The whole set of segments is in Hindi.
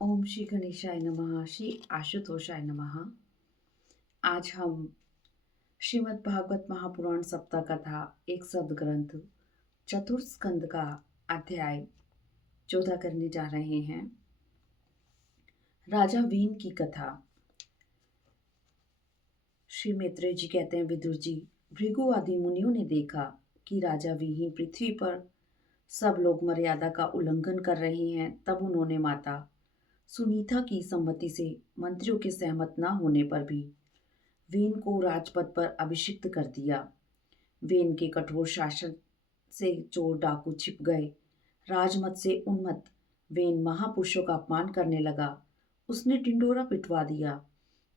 ओम श्री गणेशाय नमः। श्री आशुतोषाय नमः। आज हम श्रीमद् भागवत महापुराण सप्ताह कथा एक सदग्रंथ चतुर्थ स्कंद का अध्याय 14 करने जा रहे हैं। राजा वीन की कथा। श्री मैत्रेय जी कहते हैं, विदुर जी, भृगु आदि मुनियों ने देखा कि राजा विहीन पृथ्वी पर सब लोग मर्यादा का उल्लंघन कर रहे हैं। तब उन्होंने माता सुनीता की सम्मति से मंत्रियों के सहमत न होने पर भी वेन को राजपद पर अभिषिक्त कर दिया। वेन के कठोर शासन से चोर डाकू छिप गए। राजमत से उन्मत्त वेन महापुरुषों का अपमान करने लगा। उसने टिंडोरा पिटवा दिया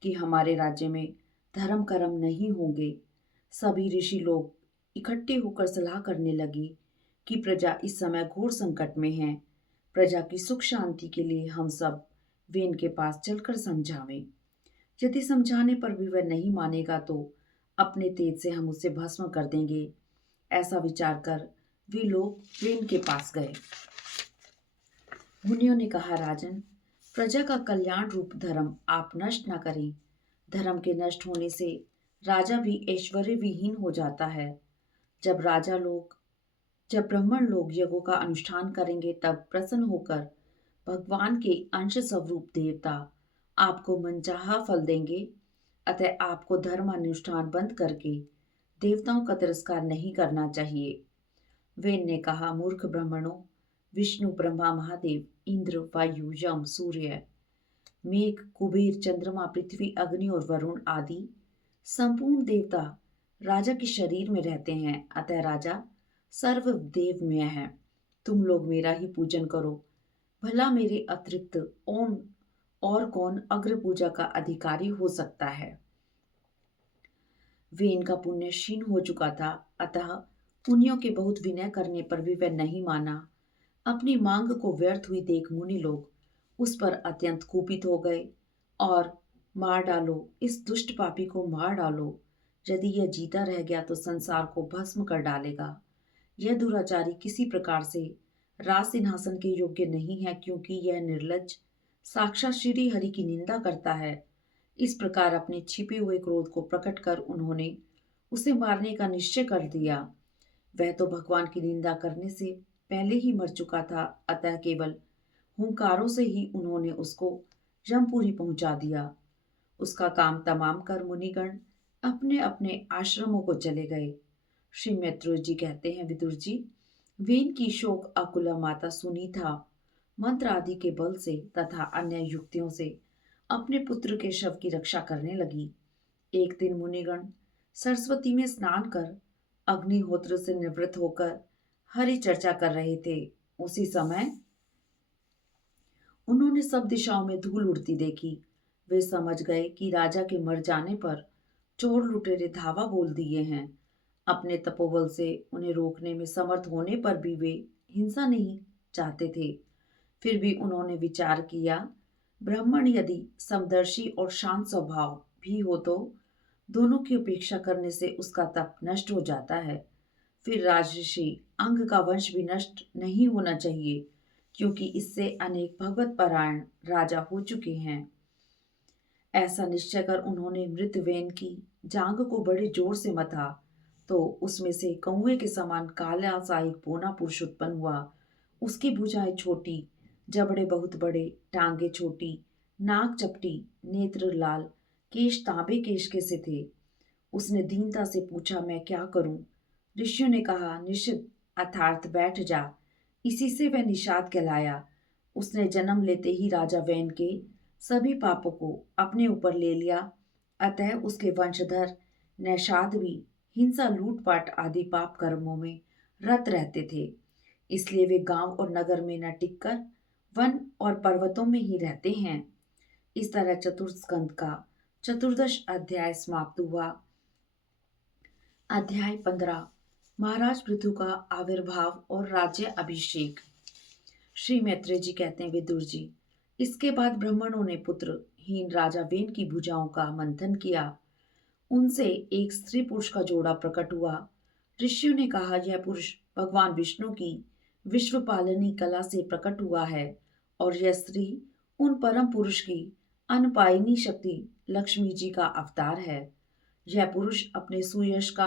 कि हमारे राज्य में धर्म कर्म नहीं होंगे। सभी ऋषि लोग इकट्ठे होकर सलाह करने लगे कि प्रजा इस समय घोर संकट में है। प्रजा की सुख शांति के लिए हम सब वेन के पास चलकर समझावें। यदि समझाने पर भी वह नहीं मानेगा तो अपने तेज से हम उसे भस्म कर देंगे। ऐसा विचार कर वे लोग वेन के पास गए। मुनियों ने कहा, राजन, प्रजा का कल्याण रूप धर्म आप नष्ट न करें। धर्म के नष्ट होने से राजा भी ऐश्वर्य विहीन हो जाता है। जब ब्राह्मण लोग यज्ञों का अनुष्ठान करेंगे तब प्रसन्न होकर भगवान के अंश स्वरूप देवता आपको मनचाहा फल देंगे। अतः आपको धर्म अनुष्ठान बंद करके देवताओं का तिरस्कार नहीं करना चाहिए। वेन ने कहा, मूर्ख ब्राह्मणों, विष्णु, ब्रह्मा, महादेव, इंद्र, वायु, यम, सूर्य, मेघ, कुबेर, चंद्रमा, पृथ्वी, अग्नि और वरुण आदि संपूर्ण देवता राजा के शरीर में रहते हैं। अतः राजा सर्वदेवमय है। तुम लोग मेरा ही पूजन करो। भला मेरे अतिरिक्त और कौन अग्र पूजा का अधिकारी हो सकता है। वेन का पुण्य क्षीण हो चुका था, अतः मुनियों के बहुत विनय करने पर भी वह नहीं माना। अपनी मांग को व्यर्थ हुई देख मुनि लोग उस पर अत्यंत कुपित हो गए और मार डालो, इस दुष्ट पापी को मार डालो। यदि यह जीता रह गया तो संसार को भस्म कर डालेगा। यह दुराचारी किसी प्रकार से राज सिंहासन के योग्य नहीं है, क्योंकि यह निर्लज्ज साक्षात श्री हरि की निंदा करता है। इस प्रकार अपने छिपे हुए क्रोध को प्रकट कर उन्होंने उसे मारने का निश्चय कर दिया। वह तो भगवान की निंदा करने से पहले ही मर चुका था, अतः केवल हुंकारों से ही उन्होंने उसको यमपुरी पहुंचा दिया। उसका काम तमाम कर मुनिगण अपने अपने आश्रमों को चले गए। श्री मैत्रेय जी कहते हैं, विदुर जी, वेन की शोक आकुला माता सुनीता मंत्र आदि के बल से तथा अन्य युक्तियों से अपने पुत्र के शव की रक्षा करने लगी। एक दिन मुनिगण सरस्वती में स्नान कर अग्निहोत्र से निवृत्त होकर हरि चर्चा कर रहे थे। उसी समय उन्होंने सब दिशाओं में धूल उड़ती देखी। वे समझ गए कि राजा के मर जाने पर चोर लुटेरे धावा बोल दिए हैं। अपने तपोबल से उन्हें रोकने में समर्थ होने पर भी वे हिंसा नहीं चाहते थे। फिर भी उन्होंने विचार किया, ब्राह्मण यदि समदर्शी और शांत स्वभाव भी हो तो दोनों की उपेक्षा करने से उसका तप नष्ट हो जाता है। फिर राजऋषि अंग का वंश भी नष्ट नहीं होना चाहिए, क्योंकि इससे अनेक भगवत परायण राजा हो चुके हैं। ऐसा निश्चय कर उन्होंने मृत वेन की जांग को बड़े जोर से मथा, तो उसमें से कौए के समान काला सा एक बोना पुरुष उत्पन्न हुआ। उसकी भुजाएं छोटी, जबड़े बहुत बड़े, टांगे छोटी, नाक चपटी, नेत्र लाल, केश तांबे केश के से थे। उसने दीनता से पूछा, मैं क्या करूं? ऋषियों ने कहा, निषिद्ध अर्थात बैठ जा। इसी से वह निषाद कहलाया। उसने जन्म लेते ही राजा वैन के सभी पापों को अपने ऊपर ले लिया। अतः उसके वंशधर नैषाद भी हिंसा, लूटपाट आदि पाप कर्मों में रत रहते थे। इसलिए वे गांव और नगर में न टिककर वन और पर्वतों में ही रहते हैं। इस तरह चतुर्थ स्कंद का चतुर्दश अध्याय समाप्त हुआ। अध्याय 15 महाराज पृथु का आविर्भाव और राज्य अभिषेक। श्री मैत्रेय जी कहते हैं, विदुर जी, इसके बाद ब्राह्मणों ने पुत्रहीन राजा वेन की भुजाओं का मंथन किया। उनसे एक स्त्री पुरुष का जोड़ा प्रकट हुआ। ऋषियों ने कहा, यह पुरुष भगवान विष्णु की विश्व पालनी कला से प्रकट हुआ है और यह स्त्री उन परम पुरुष की अनपायनी शक्ति लक्ष्मी जी का अवतार है। यह पुरुष अपने सुयश का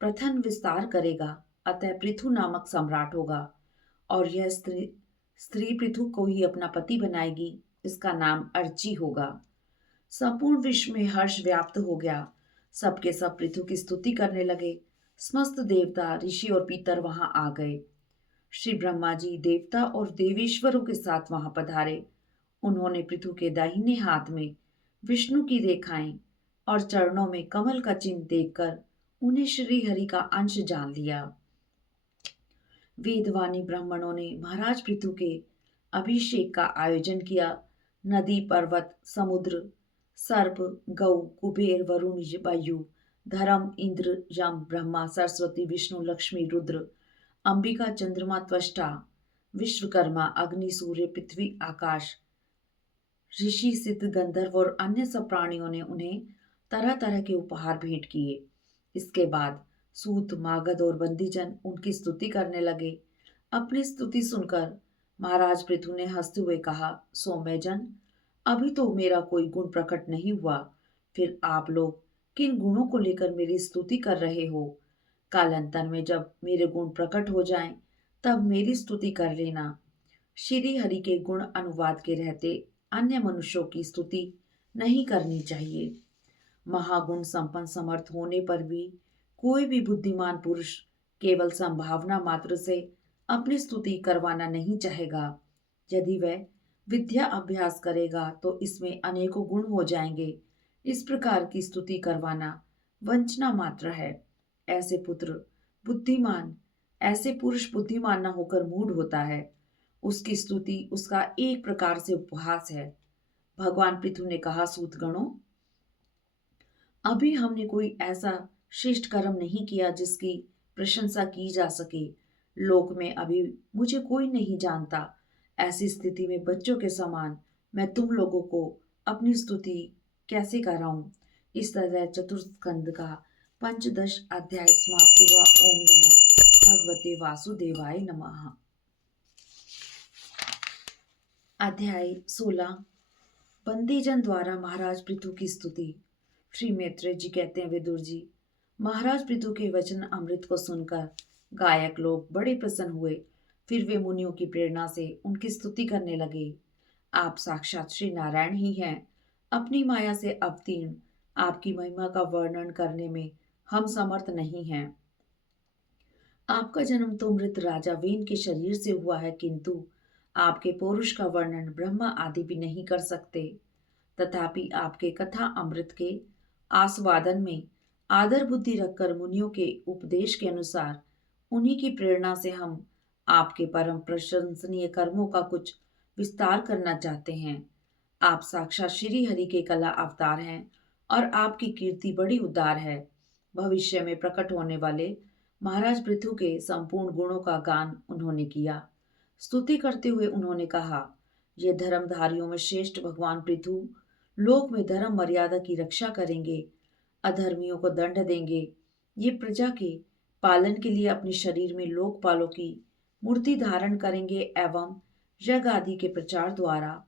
प्रथम विस्तार करेगा, अतः पृथु नामक सम्राट होगा। और यह स्त्री स्त्री पृथु को ही अपना पति बनाएगी, इसका नाम अर्ची होगा। संपूर्ण विश्व में हर्ष व्याप्त हो गया। सबके सब पृथु की स्तुति करने लगे। समस्त देवता, ऋषि और पितर वहां आ गए। श्री ब्रह्मा जी देवता और देवेश्वरों के साथ वहां पधारे। उन्होंने पृथु के दाहिने हाथ में विष्णु की रेखाएं और चरणों में कमल का चिन्ह देखकर उन्हें श्री हरि का अंश जान लिया। वेदवानी ब्राह्मणों ने महाराज पृथु के अभिषेक का आयोजन किया। नदी, पर्वत, समुद्र, सर्प, गौ, कुबेर, वरुण, वायु, धर्म, इंद्र, यम, ब्रह्मा, सरस्वती, विष्णु, लक्ष्मी, रुद्र, अंबिका, चंद्रमा, त्वष्टा, विश्वकर्मा, अग्नि, सूर्य, पृथ्वी, आकाश, ऋषि, सिद्ध, गंधर्व और अन्य सब प्राणियों ने उन्हें तरह तरह के उपहार भेंट किए। इसके बाद सूत, मागध और बंदीजन उनकी स्तुति करने लगे। अपनी स्तुति सुनकर महाराज पृथु ने हंसते हुए कहा, सौम्यजन, अभी तो मेरा कोई गुण प्रकट नहीं हुआ, फिर आप लोग किन गुणों को लेकर मेरी स्तुति कर रहे हो? कालांतर में जब मेरे गुण प्रकट हो जाएं, तब मेरी स्तुति कर लेना। श्री हरि के गुण अनुवाद के रहते अन्य मनुष्यों की स्तुति नहीं करनी चाहिए। महागुण संपन्न समर्थ होने पर भी कोई भी बुद्धिमान पुरुष केवल संभावना मात्र से अपनी स्तुति करवाना नहीं चाहेगा। यदि वह विद्या अभ्यास करेगा तो इसमें अनेकों गुण हो जाएंगे। इस प्रकार की स्तुति करवाना वंचना मात्र है। ऐसे ऐसे पुरुष बुद्धिमान न होकर मूढ़ होता है। उसकी स्तुति उसका एक प्रकार से उपहास है। भगवान पृथु ने कहा, सूतगणों, अभी हमने कोई ऐसा श्रेष्ठ कर्म नहीं किया जिसकी प्रशंसा की जा सके। लोक में अभी मुझे कोई नहीं जानता। ऐसी स्थिति में बच्चों के समान मैं तुम लोगों को अपनी स्तुति कैसे कराऊं? इस तरह चतुर्थ स्कंद का पंचदश अध्याय समाप्त हुआ। ओम नमो भगवते वासुदेवाय नमः। अध्याय 16। बंदीजन द्वारा महाराज पृथु की स्तुति। श्री मैत्रेय जी कहते हैं, विदुर जी, महाराज पृथु के वचन अमृत को सुनकर गायक लोग बड़े प्रसन्न हुए। फिर वे मुनियों की प्रेरणा से उनकी स्तुति करने लगे। आप साक्षात श्री नारायण ही हैं। अपनी माया से अवतीर्ण आपकी महिमा का वर्णन करने में हम समर्थ नहीं हैं। आपका जन्म तो मृत राजा वेन के शरीर से हुआ है, किंतु आपके पौरुष का वर्णन ब्रह्मा आदि भी नहीं कर सकते। तथापि आपके कथा अमृत के आस्वादन में आदर बुद्धि रखकर मुनियों के उपदेश के अनुसार उन्हीं की प्रेरणा से हम आपके परम प्रशंसनीय कर्मों का कुछ विस्तार करना चाहते हैं। आप साक्षात श्री हरि के कला अवतार हैं और आपकी कीर्ति बड़ी उदार है। भविष्य में प्रकट होने वाले महाराज पृथु के संपूर्ण गुणों का गान उन्होंने किया। स्तुति करते हुए उन्होंने कहा, ये धर्मधारियों में श्रेष्ठ भगवान पृथु लोक में धर्म मर्यादा की रक्षा करेंगे, अधर्मियों को दंड देंगे। ये प्रजा के पालन के लिए अपने शरीर में लोकपालों की मूर्ति धारण करेंगे एवं यज्ञ आदि के प्रचार द्वारा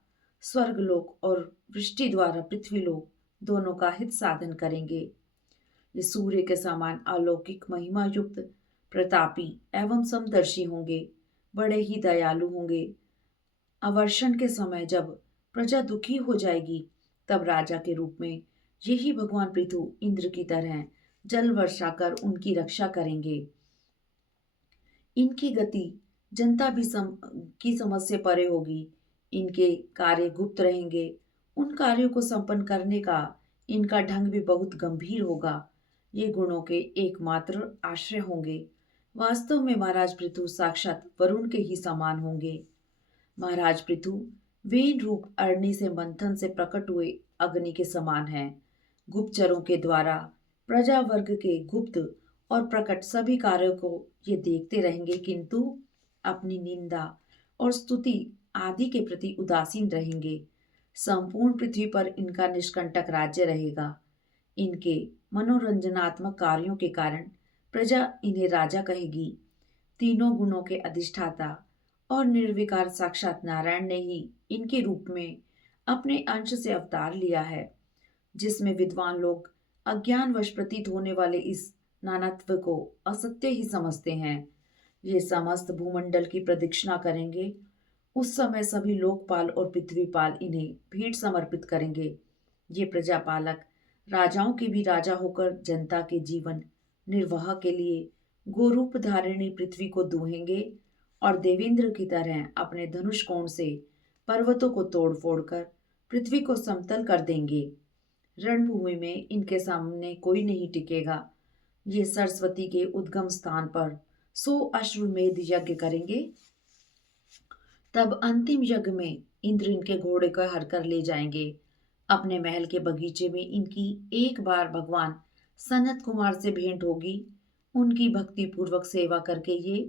स्वर्गलोक और वृष्टि द्वारा पृथ्वीलोक दोनों का हित साधन करेंगे। ये सूर्य के समान अलौकिक महिमा युक्त प्रतापी एवं समदर्शी होंगे, बड़े ही दयालु होंगे। अवर्षण के समय जब प्रजा दुखी हो जाएगी, तब राजा के रूप में यही भगवान पृथु इंद्र की तरह जल वर्षा कर उनकी रक्षा करेंगे। इनकी गति जनता भी की समझ से परे होगी। इनके कार्य गुप्त रहेंगे। उन कार्यों को संपन्न करने का इनका ढंग भी बहुत गंभीर होगा। ये गुणों के एकमात्र आश्रय होंगे। वास्तव में महाराज पृथु साक्षात वरुण के ही समान होंगे। महाराज पृथु वेन रूप अरणी से मंथन से प्रकट हुए अग्नि के समान हैं। गुप्तचरों के द्वारा प्रजा वर्ग के गुप्त और प्रकट सभी कार्यों को ये देखते रहेंगे, किंतु अपनी निंदा और स्तुति आदि के प्रति उदासीन रहेंगे। संपूर्ण पृथ्वी पर इनका निष्कंटक राज्य रहेगा। इनके मनोरंजनात्मक कार्यों के कारण प्रजा इन्हें राजा कहेगी। तीनों गुणों के अधिष्ठाता और निर्विकार साक्षात नारायण ने ही इनके रूप में अपने अंश से अवतार लिया है, जिसमें विद्वान लोग अज्ञानवश प्रतीत होने वाले इस नानात्व को असत्य ही समझते हैं। ये समस्त भूमंडल की प्रदक्षिणा करेंगे। उस समय सभी लोकपाल और पृथ्वीपाल इन्हें भेंट समर्पित करेंगे। ये प्रजापालक राजाओं के भी राजा होकर जनता के जीवन निर्वाह के लिए गोरूप धारिणी पृथ्वी को दूहेंगे और देवेंद्र की तरह अपने धनुष कोण से पर्वतों को तोड़ फोड़ कर पृथ्वी को समतल कर देंगे। रणभूमि में इनके सामने कोई नहीं टिकेगा। ये सरस्वती के उद्गम स्थान पर 100 अश्वमेध यज्ञ करेंगे। तब अंतिम यज्ञ में इंद्र इनके घोड़े को हर कर ले जाएंगे। अपने महल के बगीचे में इनकी एक बार भगवान सनत कुमार से भेंट होगी। उनकी भक्ति पूर्वक सेवा करके ये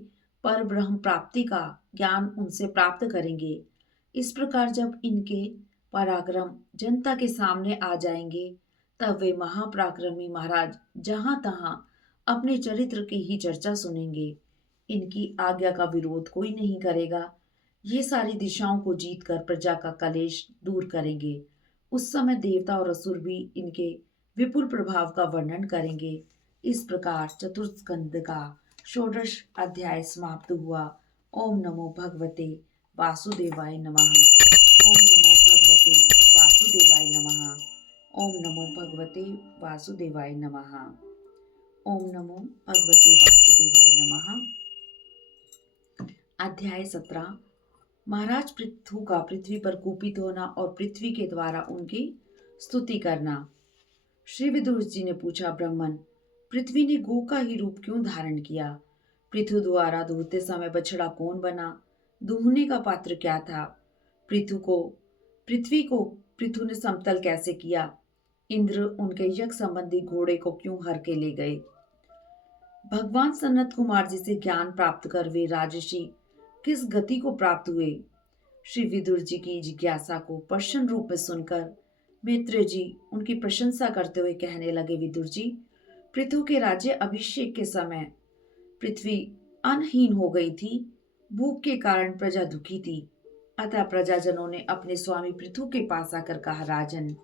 पर ब्रह्म प्राप्ति का ज्ञान उनसे प्राप्त करेंगे। इस प्रकार जब इनके पराक्रम जनता के सामने आ जाएंगे, तब वे महापराक्रमी महाराज जहां तहां अपने चरित्र की ही चर्चा सुनेंगे। इनकी आज्ञा का विरोध कोई नहीं करेगा। ये सारी दिशाओं को जीतकर प्रजा का कलेश दूर करेंगे। उस समय देवता और असुर भी इनके विपुल प्रभाव का वर्णन करेंगे। इस प्रकार चतुर्थ स्कंद का षोडश अध्याय समाप्त हुआ। ओम नमो भगवते वासुदेवाय नमः। ओम नमो भगवते वासुदेवाय नमः। ओम नमो भगवते वासुदेवाय नमः। ओम नमो भगवते वासुदेवाय नमः। अध्याय 17। महाराज पृथु का पृथ्वी पर कुपित होना और पृथ्वी के द्वारा उनकी स्तुति करना। श्री विदुर जी ने पूछा, ब्राह्मण, पृथ्वी ने गो का ही रूप क्यों धारण किया? पृथु द्वारा दूहते समय बछड़ा कौन बना? दूहने का पात्र क्या था? पृथ्वी को पृथु ने समतल कैसे किया? इंद्र उनके यज्ञ संबंधी घोड़े को क्यों हर के ले गए? भगवान सनत कुमार जी से ज्ञान प्राप्त कर वे राजर्षि किस गति को प्राप्त हुए? श्री विदुर जी की जिज्ञासा को प्रश्न रूप में सुनकर मैत्रेय जी उनकी प्रशंसा करते हुए कहने लगे, विदुर जी, पृथु के राज्य अभिषेक के समय पृथ्वी अन्नहीन हो गई थी। भूख के कारण प्रजा दुखी थी। अतः प्रजाजनों ने अपने स्वामी पृथु के पास आकर कहा, राजन,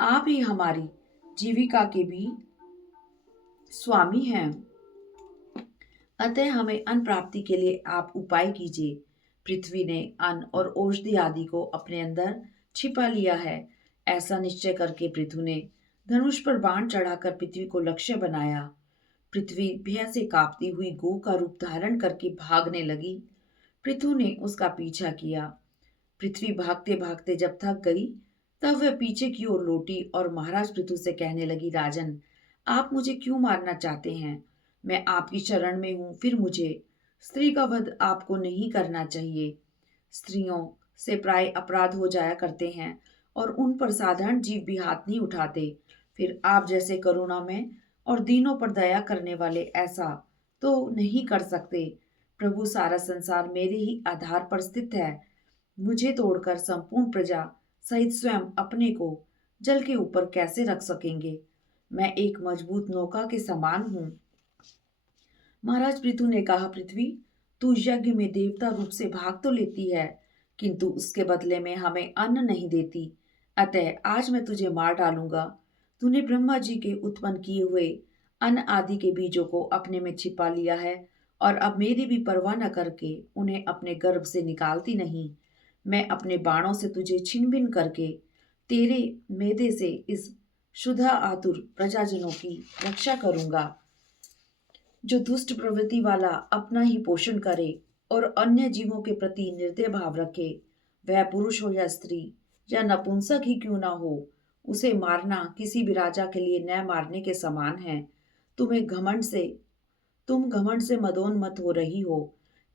आप ही हमारी जीविका के भी स्वामी हैं, अतः हमें अन्न प्राप्ति के लिए आप उपाय कीजिए। पृथ्वी ने अन्न और औषधि आदि को अपने अंदर छिपा लिया है। ऐसा निश्चय करके पृथु ने धनुष पर बाण चढ़ाकर पृथ्वी को लक्ष्य बनाया। पृथ्वी भय से कांपती हुई गो का रूप धारण करके भागने लगी। पृथु ने उसका पीछा किया। पृथ्वी भागते भागते जब थक गई, तब वह पीछे की ओर लौटी और महाराज पृथु से कहने लगी, राजन, आप मुझे क्यों मारना चाहते हैं? मैं आपकी शरण में हूं, फिर मुझे स्त्री का वध आपको नहीं करना चाहिए। स्त्रियों से प्राय अपराध हो जाया करते हैं और उन पर साधारण जीव भी हाथ नहीं उठाते। फिर आप जैसे करुणामय और दीनों पर दया करने वाले ऐसा तो नहीं कर सकते। प्रभु, सारा संसार मेरे ही आधार पर स्थित है। मुझे तोड़कर संपूर्ण प्रजा सहित स्वयं अपने को जल के ऊपर कैसे रख सकेंगे? मैं एक मजबूत नौका के समान हूं। महाराज पृथु ने कहा, पृथ्वी, तू यज्ञ में देवता रूप से भाग तो लेती है, किंतु उसके बदले में हमें अन्न नहीं देती। अतः आज मैं तुझे मार डालूंगा। तूने ब्रह्मा जी के उत्पन्न किए हुए अन्न आदि के बीजों को अपने में छिपा लिया है और अब मेरी भी परवाह न करके उन्हें अपने गर्भ से निकालती नहीं। मैं अपने बाणों से तुझे छिन भिन करके तेरे मेदे से इस क्षुधा आतुर प्रजाजनों की रक्षा करूंगा। जो दुष्ट प्रवृत्ति वाला अपना ही पोषण करे और अन्य जीवों के प्रति निर्दय भाव रखे, वह पुरुष हो या स्त्री या नपुंसक ही क्यों ना हो, उसे मारना किसी भी राजा के लिए न मारने के समान है। तुम घमंड से मदोन्मत्त हो रही हो।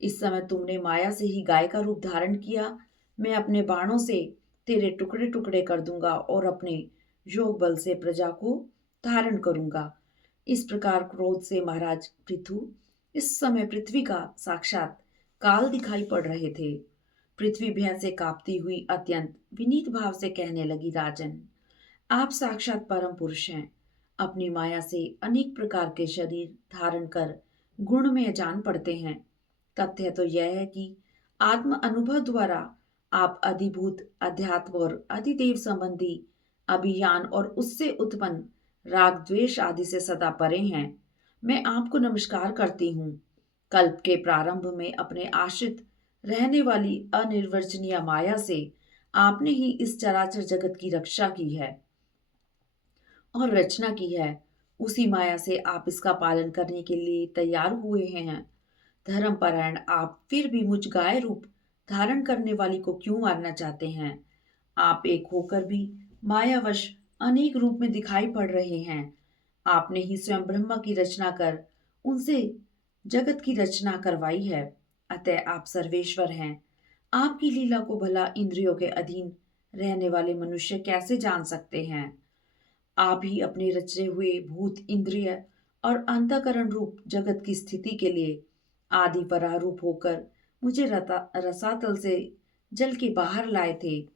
इस समय तुमने माया से ही गाय का रूप धारण किया। मैं अपने बाणों से तेरे टुकड़े टुकड़े कर दूंगा और अपने योग बल से प्रजा को धारण करूंगा। इस प्रकार क्रोध से महाराज पृथु इस समय पृथ्वी का साक्षात काल दिखाई पड़ रहे थे। पृथ्वी भय से कांपती हुई अत्यंत विनीत भाव से कहने लगी, राजन, आप साक्षात परम पुरुष हैं। अपनी माया से अनेक प्रकार के शरीर धारण कर गुण में जान पड़ते हैं। तथ्य तो यह है कि आत्म अनुभव द्वारा आप अधिभूत अध्यात्म और अधिदेव संबंधी अभियान और उससे उत्पन्न राग द्वेष आदि से सदा परे हैं। मैं आपको नमस्कार करती हूँ। कल्प के प्रारंभ में अपने आश्रित रहने वाली अनिर्वचनीय माया से आपने ही इस चराचर जगत की रक्षा की है और रचना की है। उसी माया से आप इसका पालन करने के लिए तैयार हुए हैं। धर्मपरायण आप फिर भी मुझ गाय रूप धारण करने वाली को क्यों मारना चाहते हैं? आप एक होकर भी मायावश अनेक रूप में दिखाई पड़ रहे हैं। आपने ही स्वयं ब्रह्मा की रचना कर उनसे जगत की रचना करवाई है। अतः आप सर्वेश्वर हैं। आपकी लीला को भला इंद्रियों के अधीन रहने वाले मनुष्य कैसे जान सकते हैं? आप ही अपने रचे हुए भूत इंद्रिय और अंतःकरण रूप जगत की स्थिति के लिए आदि परारूप होकर मुझे रसातल से जल के बाहर लाए थे।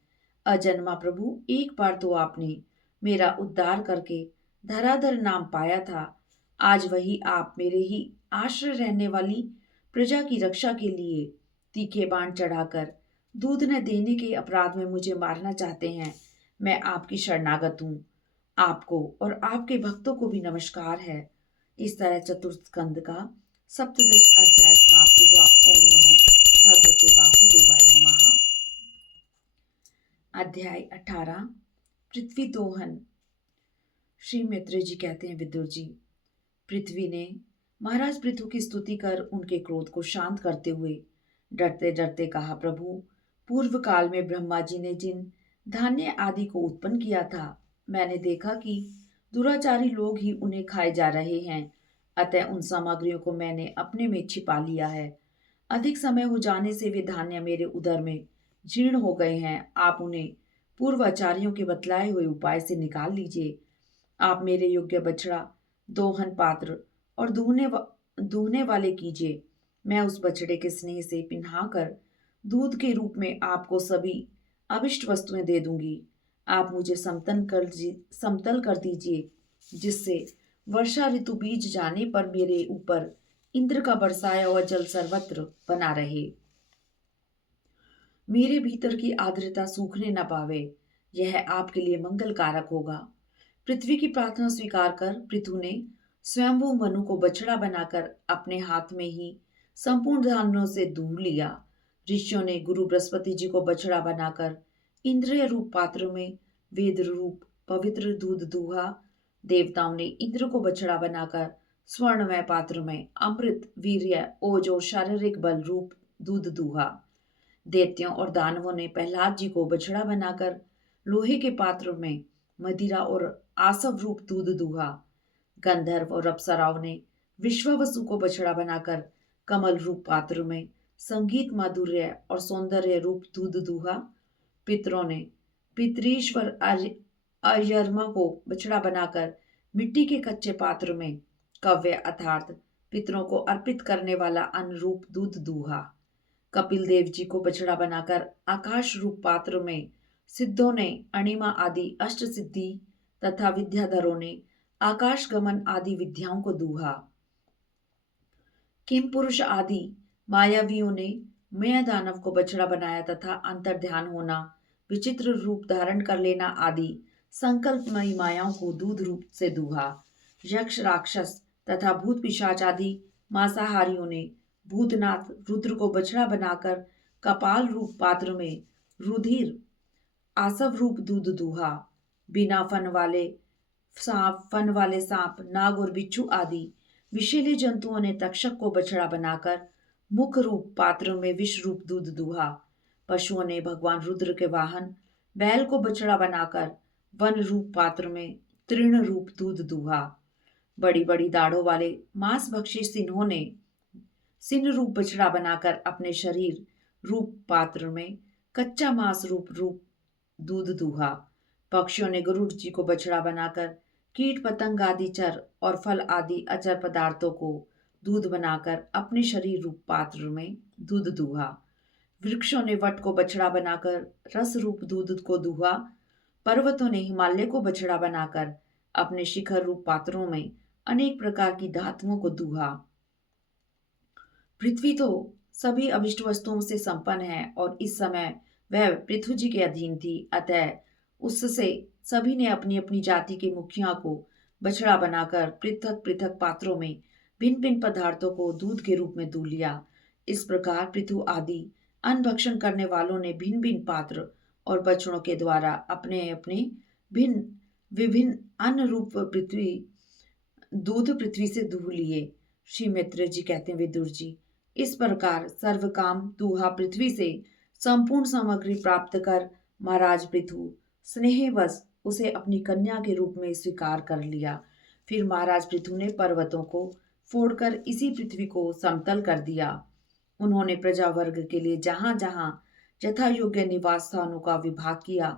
अजन्मा प्रभु, एक बार तो आपने मेरा उद्धार करके धराधर नाम पाया था। आज वही आप मेरे ही आश्रय रहने वाली प्रजा की रक्षा के लिए तीखे बाण चढ़ाकर दूध न देने के अपराध में मुझे मारना चाहते हैं। मैं आपकी शरणागत हूँ। आपको और आपके भक्तों को भी नमस्कार है। इस तरह चतुर्थ स्कंद का सप्तदश अध्याय समाप्त हुआ। ओम नमो भगवते वासुदेवाय नमः। अध्याय 18 पृथ्वी दोहन। श्री मैत्रेय जी कहते हैं, विदुर जी, पृथ्वी ने महाराज पृथु की स्तुति कर उनके क्रोध को शांत करते हुए डरते डरते कहा, प्रभु, पूर्व काल में ब्रह्मा जी ने जिन धान्य आदि को उत्पन्न किया था, मैंने देखा कि दुराचारी लोग ही उन्हें खाए जा रहे हैं। अतः उन सामग्रियों को मैंने अपने में छिपा लिया है। अधिक समय हो जाने से वे धान्य मेरे उदर में जीर्ण हो गए हैं। आप उन्हें पूर्वाचार्यों के बतलाए हुए उपाय से निकाल लीजिए। आप मेरे योग्य बछड़ा, दोहन पात्र और दूहने वाले कीजिए। मैं उस बछड़े के स्नेह से पिन्हा कर दूध के रूप में आपको सभी अभिष्ट वस्तुएं दे दूंगी। आप मुझे समतल कर दीजिए, जिससे वर्षा ऋतु बीत जाने पर मेरे ऊपर इंद्र का बरसाया हुआ जल सर्वत्र बना रहे। मेरे भीतर की आर्द्रता सूखने न पावे। यह आपके लिए मंगल कारक होगा। पृथ्वी की प्रार्थना स्वीकार कर पृथु ने स्वयंभू मनु को बछड़ा बनाकर अपने हाथ में ही संपूर्ण धान्यों से दूर लिया। ऋषियों ने गुरु बृहस्पति जी को बछड़ा बनाकर इंद्रिय रूप पात्र में वेद रूप पवित्र दूध दूहा। देवताओं ने इंद्र को बछड़ा बनाकर स्वर्णमय पात्र में अमृत, वीर्य, ओज और शारीरिक बल रूप दूध दूहा। दैत्यों और दानवों ने प्रहलाद जी को बछड़ा बनाकर लोहे के पात्र में मदिरा और आसव रूप दूध दूहा। गंधर्व और अप्सराओं ने विश्वावसु को बछड़ा बनाकर कमल रूप पात्र में संगीत, माधुर्य और सौंदर्य रूप दूध दूहा। पितरों ने पितरीश्वर अयरमा को बछड़ा बनाकर मिट्टी के कच्चे पात्र में कव्य अर्थात पितरों को अर्पित करने वाला अन्न रूप दूध दूहा। कपिल देव जी को बछड़ा बनाकर आकाश रूप पात्र में सिद्धों ने अणिमा आदि अष्ट सिद्धि तथा विद्याधरों ने आकाश गमन आदि विद्याओं को दूहा। किम पुरुष आदि मायावियों ने मय दानव को बछड़ा बनाया तथा अंतर ध्यान होना, विचित्र रूप धारण कर लेना आदि संकल्पमयी मायाओं को दूध रूप से दूहा। यक्ष, राक्षस तथा भूत पिशाच आदि मांसाहारियों ने भूतनाथ रुद्र को बछड़ा बनाकर कपाल रूप पात्र में रुधिर, आसव रूप दूध दूहा। बिना फन वाले सांप, नाग और बिच्छू आदि विषैले जंतुओं ने तक्षक को बछड़ा बनाकर मुख रूप पात्र में विष रूप दूध दूहा। पशुओं ने भगवान रुद्र के वाहन बैल को बछड़ा बनाकर वन रूप पात्र में तृण रूप दूध दूहा। बड़ी बड़ी दाढ़ों वाले मांस भक्षी सिंहों ने सिंह रूप बछड़ा बनाकर अपने शरीर रूप पात्र में कच्चा मांस रूप दूध दूहा। पक्षियों ने गरुड़ जी को बछड़ा बनाकर कीट पतंग आदि चर और फल आदि अचर पदार्थों को दूध बनाकर अपने शरीर रूप पात्र में दूध दूहा। वृक्षों ने वट को बछड़ा बनाकर रस रूप दूध को दूहा। पर्वतों ने हिमालय को बछड़ा बनाकर अपने शिखर रूप पात्रों में अनेक प्रकार की धातुओं को दूहा। पृथ्वी तो सभी अभिष्ट वस्तुओं से संपन्न है और इस समय वह पृथु जी के अधीन थी। अतः उससे सभी ने अपनी अपनी जाति के मुखिया को बछड़ा बनाकर पृथक पृथक पात्रों में भिन्न भिन्न पदार्थों को दूध के रूप में दूध लिया। इस प्रकार पृथु आदि अन्न भक्षण करने वालों ने भिन्न भिन्न पात्र और बछड़ों के द्वारा अपने अपने भिन्न विभिन्न अन्न रूप पृथ्वी दूध पृथ्वी से दूह लिए। श्री मित्र जी कहते हैं, विदुर जी, इस प्रकार सर्वकाम दूहा पृथ्वी से संपूर्ण सामग्री प्राप्त कर महाराज पृथु स्नेहवश उसे अपनी कन्या के रूप में स्वीकार कर लिया। फिर महाराज पृथु ने पर्वतों को फोड़कर इसी पृथ्वी को समतल कर दिया। उन्होंने प्रजा वर्ग के लिए जहां जहां यथा योग्य निवास स्थानों का विभाग किया।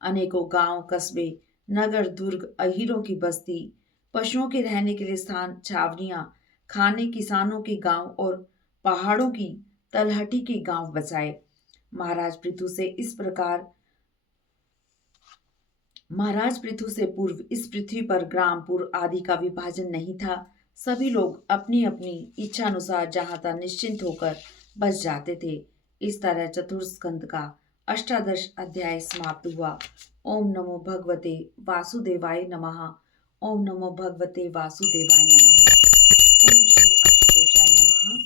अनेकों गांव, कस्बे, नगर, दुर्ग, अहीरों की बस्ती, पशुओं के रहने के लिए स्थान, छावनियां, खाने, किसानों के गांव और पहाड़ों की तलहटी के गांव बसाए। महाराज पृथु से पूर्व इस पृथ्वी पर ग्रामपुर आदि का विभाजन नहीं था। सभी लोग अपनी अपनी इच्छा अनुसार जहां तक निश्चिंत होकर बस जाते थे। इस तरह चतुर्स्कंद का अष्टादश अध्याय समाप्त हुआ। ओम नमो भगवते वासुदेवाय नमः। ओम नमो भगवते वासुदेवाय नमः। ओम श्री आशुतोषाय नमः।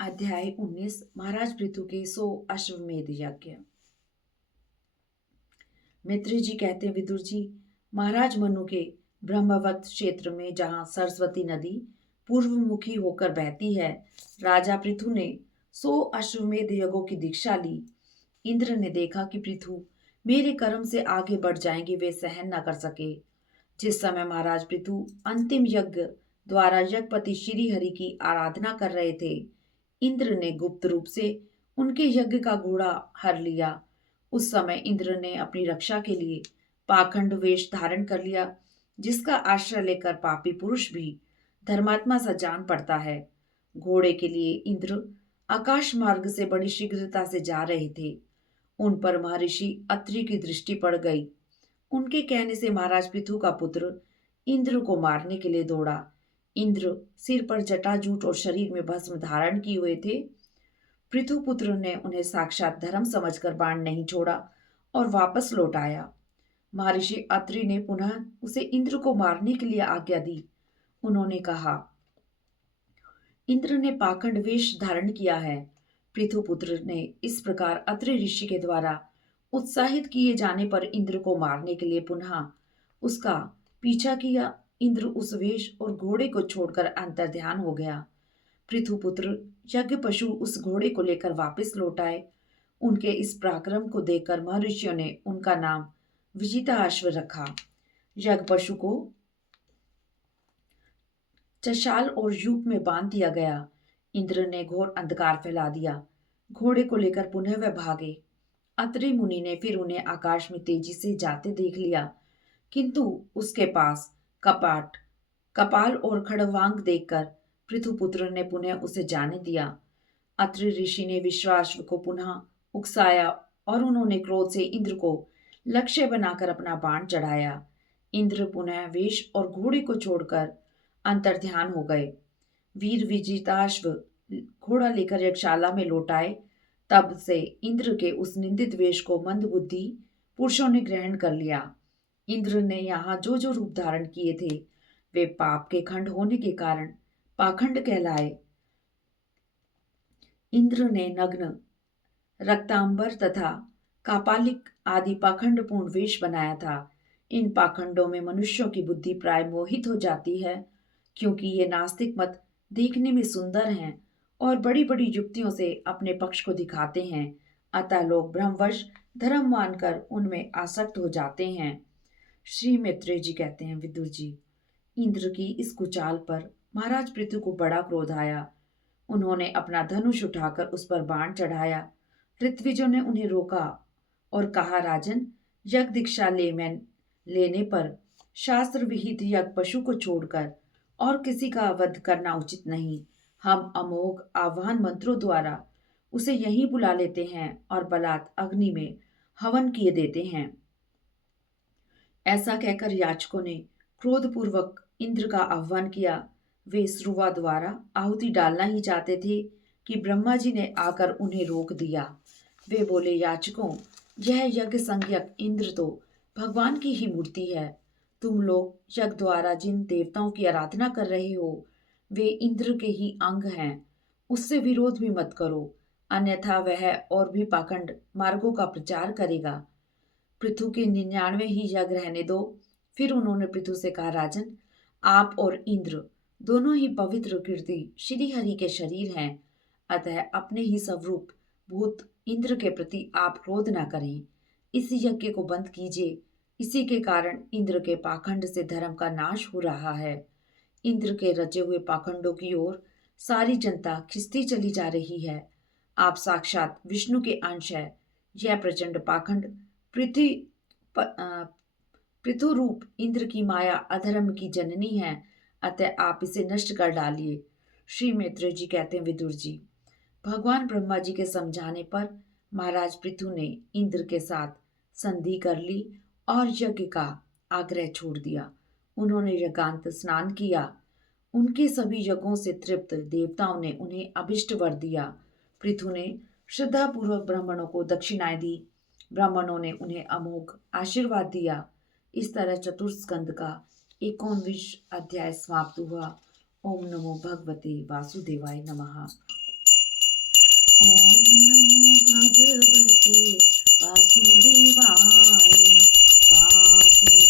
अध्याय 19 महाराज पृथु के 100 अश्वमेध यज्ञ। मित्र जी कहते हैं, विदुर जी, महाराज मनु के ब्रह्मवत क्षेत्र में जहां सरस्वती नदी पूर्वमुखी होकर बहती है, राजा पृथु ने 100 अश्वमेध यज्ञों की दीक्षा ली। इंद्र ने देखा कि पृथु मेरे कर्म से आगे बढ़ जाएंगे, वे सहन न कर सके। जिस समय महाराज पृथु अंतिम यज्ञ द्वारा यज्ञपति श्री हरि की आराधना कर रहे थे, इंद्र ने गुप्त रूप से उनके यज्ञ का घोड़ा हर लिया। उस समय इंद्र ने अपनी रक्षा के लिए पाखंड वेश धारण कर लिया, जिसका आश्रय लेकर पापी पुरुष भी धर्मात्मा सा जान पड़ता है। घोड़े के लिए इंद्र आकाश मार्ग से बड़ी शीघ्रता से जा रहे थे। उन पर महर्षि अत्रि की दृष्टि पड़ गई। उनके कहने से महाराज पृथु का पुत्र इंद्र को मारने के लिए दौड़ा। इंद्र सिर पर जटाजूट और शरीर में भस्म धारण किए हुए थे। पृथुपुत्र ने उन्हें साक्षात धर्म समझकर बाण नहीं छोड़ा और वापस लौट आया। महर्षि अत्रि ने पुनः उसे इंद्र को मारने के लिए आज्ञा दी। उन्होंने कहा, इंद्र ने पाखंड वेश धारण किया है। पृथुपुत्र ने इस प्रकार अत्रि ऋषि के द्वारा उत्साहित किए जाने पर इंद्र को मारने के लिए पुनः उसका पीछा किया। इंद्र उस वेश और घोड़े को छोड़कर अंतर्ध्यान हो गया। पृथुपुत्र यज्ञ पशु उस घोड़े को लेकर वापस लौट आए। उनके इस पराक्रम को देखकर महर्षियों ने उनका नाम विजिताश्व रखा। यज्ञ पशु को चशाल और यूप में बांध दिया गया। इंद्र ने घोर अंधकार फैला दिया। घोड़े को लेकर पुनः वह भागे। अत्रि मुनि ने फिर उन्हें आकाश में तेजी से जाते देख लिया, किंतु उसके पास कपाल और खड़वांग देखकर पृथुपुत्र ने पुनः उसे जाने दिया। अत्रि ऋषि ने विश्वाश्व को पुनः उकसाया और उन्होंने क्रोध से इंद्र को लक्ष्य बनाकर अपना बाण चढ़ाया। इंद्र पुनः वेश और घोड़े को छोड़कर अंतर्ध्यान हो गए। वीर विजिताश्व घोड़ा लेकर यज्ञशाला में लौट आए। तब से इंद्र के उस निंदित वेश को मंदबुद्धि पुरुषों ने ग्रहण कर लिया। इंद्र ने यहाँ जो जो रूप धारण किए थे, वे पाप के खंड होने के कारण पाखंड कहलाए। इंद्र ने नग्न, रक्तांबर तथा कापालिक आदि पाखंडपूर्ण वेश बनाया था। इन पाखंडों में मनुष्यों की बुद्धि प्राय मोहित हो जाती है, क्योंकि ये नास्तिक मत देखने में सुंदर हैं और बड़ी बड़ी युक्तियों से अपने पक्ष को दिखाते हैं। अतः लोग भ्रमवश धर्म मानकर उनमें आसक्त हो जाते हैं। श्री मैत्रेय जी कहते हैं, विदुर जी, इंद्र की इस कुचाल पर महाराज पृथु को बड़ा क्रोध आया। उन्होंने अपना धनुष उठाकर उस पर बाण चढ़ाया। ऋत्विजों ने उन्हें रोका और कहा, राजन, यज्ञ दीक्षा लेने पर शास्त्र विहित यज्ञ पशु को छोड़कर और किसी का वध करना उचित नहीं। हम अमोघ आह्वान मंत्रों द्वारा उसे यहीं बुला लेते हैं और बलात् अग्नि में हवन किए देते हैं। ऐसा कहकर याचकों ने क्रोधपूर्वक इंद्र का आह्वान किया। वे स्रुवा द्वारा आहुति डालना ही चाहते थे कि ब्रह्मा जी ने आकर उन्हें रोक दिया। वे बोले, याचकों, यह यज्ञ संज्ञक इंद्र तो भगवान की ही मूर्ति है। तुम लोग यज्ञ द्वारा जिन देवताओं की आराधना कर रहे हो वे इंद्र के ही अंग हैं। उससे विरोध भी मत करो, अन्यथा वह और भी पाखंड मार्गों का प्रचार करेगा। पृथु के 99 ही यज्ञ रहने दो। फिर उन्होंने पृथु से कहा, राजन, आप और इंद्र दोनों ही पवित्र कीर्ति श्री हरि के शरीर हैं, अतः अपने ही स्वरूप भूत इंद्र के प्रति आप क्रोध न करें। इस यज्ञ को बंद कीजिए। इसी के कारण इंद्र के पाखंड से धर्म का नाश हो रहा है। इंद्र के रचे हुए पाखंडों की ओर सारी जनता खिसती चली जा रही है। आप साक्षात विष्णु के अंश है। यह प्रचंड पाखंड पृथ्वी पृथु रूप इंद्र की माया अधर्म की जननी है, अतः आप इसे नष्ट कर डालिए। श्री मैत्रेय जी कहते हैं, विदुर जी, भगवान ब्रह्मा जी के समझाने पर महाराज पृथु ने इंद्र के साथ संधि कर ली और यज्ञ का आग्रह छोड़ दिया। उन्होंने यज्ञांत स्नान किया। उनके सभी यज्ञों से तृप्त देवताओं ने उन्हें अभिष्ट वर दिया। पृथु ने श्रद्धापूर्वक ब्राह्मणों को दक्षिणाएं दी। ब्राह्मणों ने उन्हें अमोघ आशीर्वाद दिया। इस तरह चतुर्स्कंद का 19वां अध्याय समाप्त हुआ। ओम नमो भगवते वासुदेवाय नमः। ओम नमो भगवते वासुदेवाय वासुदेवाय।